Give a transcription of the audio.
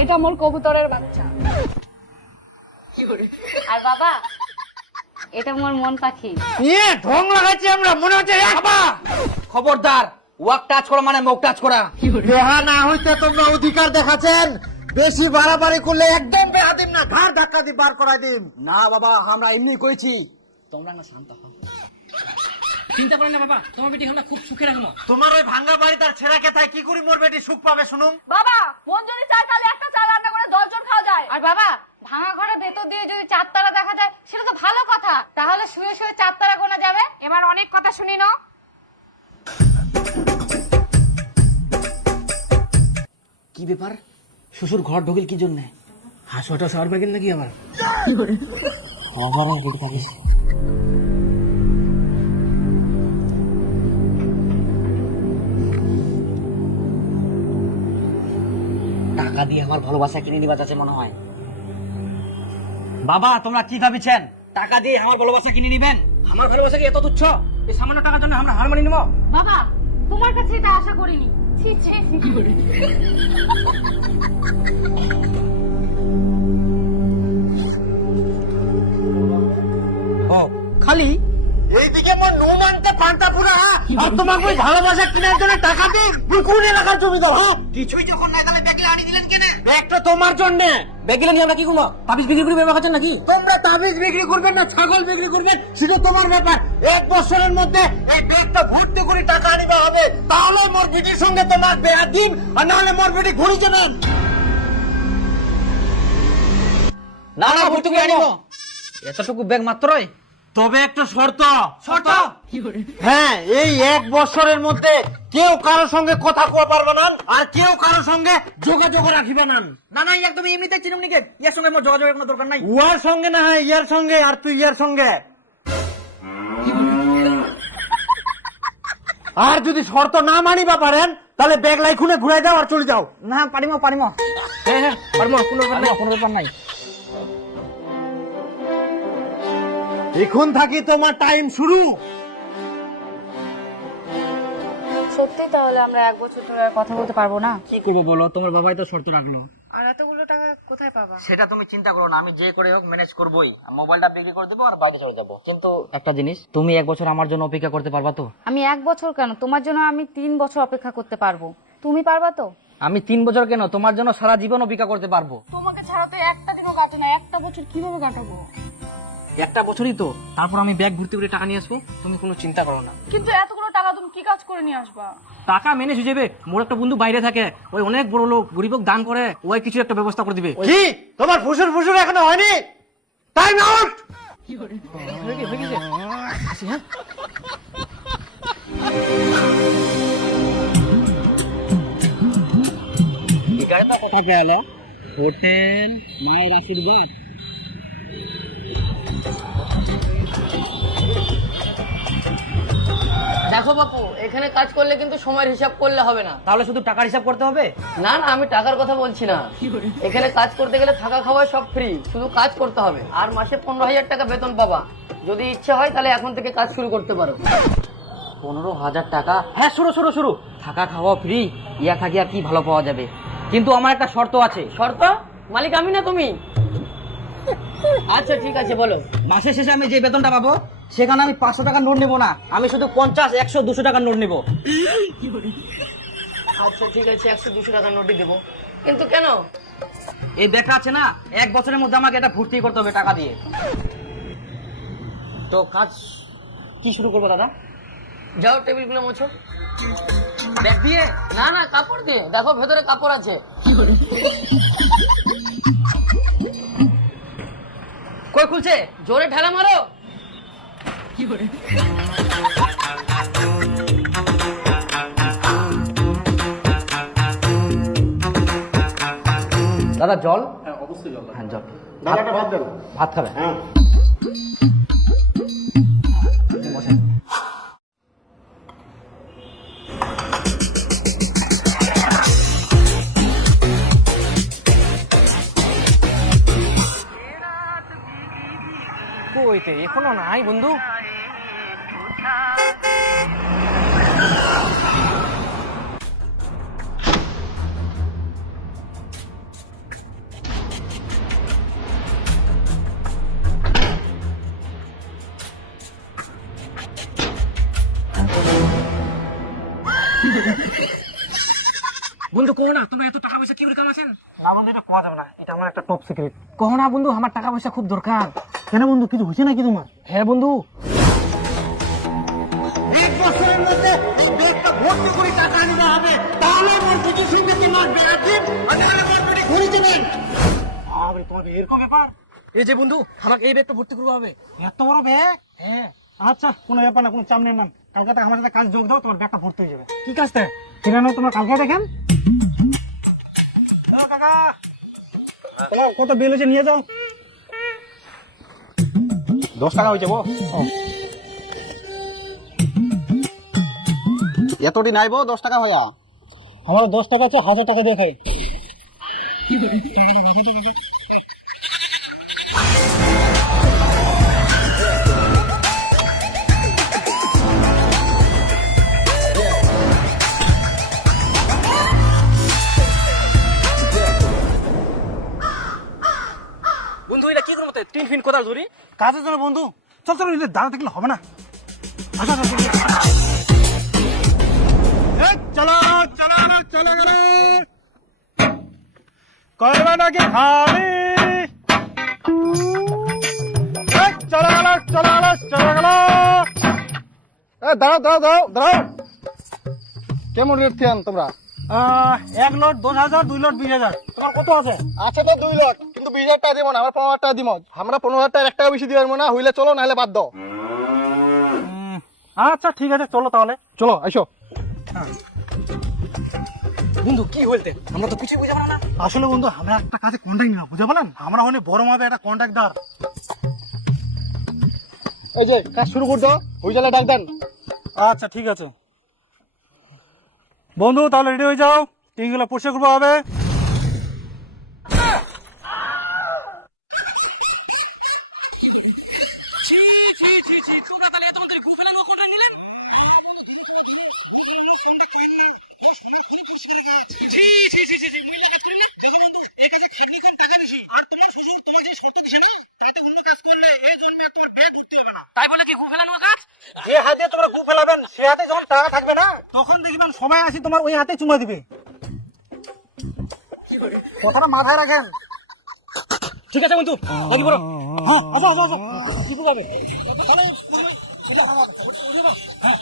এটা মোর কবুতরের বাচ্চা। আর বাবা এটা মোর মন পাখি। নিয়ে ঢং লাগাচ্ছি আমরা মনে হচ্ছে এ বাবা খবরদার ওয়াক টাচ করা মানে মুখ টাচ করা। দেহা না হইতে তোমরা অধিকার দেখাচ্ছেন। বেশি বাড়াবাড়ি করলে একদম বেহা দিম না ঘাড় ধাক্কা দিয়ে বার করাই দিম। না বাবা আমরা এমনি করেছি। তোমরা না শান্ত হও। চিন্তা করেন না বাবা তোমার বেটি আমরা খুব সুখে রাখব তোমার ওই ভাঙ্গা বাড়ি তার ছেঁড়া কেতায় কি করি মোর বেটি সুখ পাবে শুনুন? বাবা মন যদি চায় তাহলে একটা চা রান্না করে দশজন খাওয়া যায়। আর বাবা ভাঙা ঘরের ভেতর দিয়ে যদি চারতলা দেখা যায় সেটা তো ভালো কথা। তাহলে শুয়ে শুয়ে চারতলা গোনা যাবে। এবার অনেক কথা শুনি না কি ব্যাপার? শ্বশুর ঘর ঢুকিল কি জন্য? হাসুয়াটা সবার পাইকেন নাকি আবার? আবার টাকা দিয়ে আমার ভালোবাসা কিনে নিবা যাচ্ছে মনে হয়। বাবা তোমরা কি ভাবিছেন? টাকা দিয়ে আমার ভালোবাসা কিনে নিবেন? আমার ভালোবাসা কি এত তুচ্ছ? এই সামান্য টাকার জন্য আমরা হার মানি নেব? বাবা তোমার কাছে এটা আশা করিনি। ছি ছি। আর তোমাকে ওই ভালোবাসা কেনার জন্য টাকা দিই কোন এলাকার জমিদার হ্যাঁ? কিছুই যখন নাই তাহলে ব্যাগলে আনি দিলেন কেন? ব্যাগটা তোমার জন্য। ব্যাগলে নিয়ে আমরা কি করব তাবিজ বিক্রি করে ব্যবহার করছেন নাকি? তোমরা তাবিজ বিক্রি করবেন না ছাগল বিক্রি করবেন সেটা তোমার ব্যাপার। এক বছরের মধ্যে এই ব্যাগটা ভর্তি করে টাকা আনিবা হবে তাহলে মোর বিটির সঙ্গে তোমার বেয়া দিন আর নাহলে মোর বিটি ঘুরি যাবেন না না ভর্তি করে আনিব। এতটুকু ব্যাগ মাত্রই? তবে একটা শর্ত। শর্ত? হ্যাঁ এই এক বছরের মধ্যে কেউ কারোর সঙ্গে কথা কওয়া পারবে না আর কেউ কারোর সঙ্গে যোগাযোগ রাখিবে না। না না একদম এমনিতে চিনুম নিকে ইয়ার সঙ্গে আমার যোগাযোগের কোনো দরকার নাই। উয়ার সঙ্গে না হয় ইয়ার সঙ্গে আর তুই ইয়ার সঙ্গে। আর যদি শর্ত না মানিবা পারেন তাহলে ব্যাগ লাই খুলে ঘুরাই দাও আর চলে যাও। না পারিম পারিম। হ্যাঁ হ্যাঁ পারব কোনো ব্যাপার নাই। কোনো ব্যাপার নাই। এখন থাকি তোমার টাইম শুরু। সত্যি তাহলে আমরা এক বছর ধরে আর কথা বলতে পারব না? কি করব বলো? তোমার বাবাই তো শর্ত রাখল। আর এতগুলো টাকা কোথায় পাবা? সেটা তুমি চিন্তা করো না আমি যে করে হোক ম্যানেজ করবোই। মোবাইলটা বিক্রি করে দেবো আর বাইরে চলে যাব। কিন্তু একটা জিনিস তুমি এক বছর আমার জন্য অপেক্ষা করতে পারবা তো? আমি এক বছর কেন? তোমার জন্য আমি তিন বছর অপেক্ষা করতে পারব। তুমি পারবা তো? আমি তিন বছর কেন? তোমার জন্য সারা জীবন অপেক্ষা করতে পারব। তোমাকে ছাড়া তো একটা দিনও কাটে না। একটা বছর কীভাবে কাটাবো? একটা বছরই তো তারপর আমি ব্যাগ ভর্তি করে টাকা নিয়ে আসব তুমি কোনো চিন্তা করো না। কিন্তু এতগুলো টাকা তুমি কি কাজ করে নিয়ে আসবা? টাকা মেনে যাবে মোর একটা বন্ধু বাইরে থাকে ওই অনেক বড় লোক গরিবক দান করে ওই কিছু একটা ব্যবস্থা করে দিবে। কি? তোমার ফুসুর ফুসুর এখনও হয়নি? টাইম আউট হয়ে কোথা গেল? হোটেল মায়ের আশীর্বাদ। দেখো বাপু এখানে কাজ করলে কিন্তু সময়ের হিসাব করলে হবে না। তাহলে শুধু টাকার হিসাব করতে হবে? না না আমি টাকার কথা বলছি না। এখানে কাজ করতে গেলে থাকা খাওয়া সব ফ্রি শুধু কাজ করতে হবে। আর মাসে পনেরো হাজার টাকা বেতন পাবা। যদি ইচ্ছে হয় তাহলে এখন থেকে কাজ শুরু করতে পারো। পনেরো হাজার টাকা? হ্যাঁ শুরু শুরু শুরু। থাকা খাওয়া ফ্রি ইয়া থাকি আর কি ভালো পাওয়া যাবে। কিন্তু আমার একটা শর্ত আছে। শর্ত? মালিক আমি না তুমি? আচ্ছা ঠিক আছে বলো। মাসের শেষে আমি যে বেতনটা পাবো সেখানে আমি পাঁচশো টাকার নোট নেব না। আমি শুধু পঞ্চাশ একশো দুশো টাকার নোট নেব। আচ্ছা ঠিক আছে একশো দুশো টাকা নোটই দেবো। কিন্তু কেন? এই দেখা আছে না? এক বছরের মধ্যে আমাকে এটা ভর্তি করতে হবে টাকা দিয়ে। তো কাজ কি শুরু করব দাদা? যাও টেবিলগুলো মোছো। ব্যাগ দিয়ে? না না কাপড় দিয়ে। দেখো ভেতরে কাপড় আছে। কই খুলছে? জোরে ঠেলা মারো। দাদা জল? হ্যাঁ অবশ্যই জল। হ্যাঁ জল। ভাত দেন ভাত খাবে বসেন। বাড়িতে? এখনও নাই বন্ধু। তোমরা এত টাকা পয়সা না এটা যাবে না। এটা আমার একটা টপ বন্ধু আমার টাকা পয়সা খুব দরকার। কেন বন্ধু? কিছু হয়েছে নাকি তোমার? হ্যাঁ বন্ধু। এক বছরের মধ্যে এই ব্যাগটা ভর্তি করে টাকা আনিতে হবে। তাহলে মোর বিটির সঙ্গে তোমার বিয়া দিন আর নাহলে মোর ঘুরে দেবেন আরে তোমার এরকম ব্যাপার? এই যে বন্ধু আমাকে এই ব্যাগটা ভর্তি করতে হবে। এত বড় ব্যাগ? হ্যাঁ। আচ্ছা কোনো ব্যাপার না কোনো চাপ নেই না কালকে আমার সাথে কাজ যোগ দাও তোমার ব্যাগটা ভর্তি হয়ে যাবে। কি কাজটা ঠিক আছে তোমার কালকে দেখেন? ও কাকা। তোমার কত বিল হয়েছে নিয়ে যাও। দশ টাকা হয়েছে বো এতটি নাইব দশ টাকা ভাইয়া আমার দশ টাকা আছে হাজার টাকা দিয়ে খাই কি করব তিন ফিন কোদাল ধরি। কাজের জন্য বন্ধু চল চল দাঁড়া থাকলে হবে না। আসো, আসো, চলো। এই, চলো চলো চলে গেল। করবে নাকি খালি চলে গেল চলে গেল চলে গেল। দাঁড়াও দাঁড়াও দাঁড়াও দাঁড়াও। কেমন রেট তোমরা? এক লট দশ হাজার দুই লট বিশ হাজার। তোমার কত আছে? আছে তো দুই লাখ কিন্তু বিশ হাজার টাকা দিব না আমরা পনেরো হাজার টাকা দিব। আমরা পনেরো হাজার টাকা এক টাকা বেশি দিয়ে পারব না হইলে চলো নাহলে বাদ দাও। আচ্ছা ঠিক আছে চলো তাহলে। চলো আইসো। বন্ধু কি হইতে আমরা তো কিছুই বুঝাবো না। আসলে বন্ধু আমরা একটা কাজে কন্ট্যাক্ট নিলাম বুঝে বলেন আমরা অনেক বড় মাপে একটা কন্ট্রাক্টদার এই যে কাজ শুরু করে দাও হয়ে গেলে ডাক দেন। আচ্ছা ঠিক আছে। বন্ধু তাহলে রেডি হয়ে যাও। টিনগুলো পরিষ্কার করব হবে। সে হাতে যখন টাকা থাকবে না তখন দেখবেন সময় আসি তোমার ওই হাতে চুমা দিবে। কথাটা মাথায় রাখেন। ঠিক আছে বন্ধু লাগি বড় হ্যাঁ আসো আসো আসো। বুঝাবে হ্যাঁ।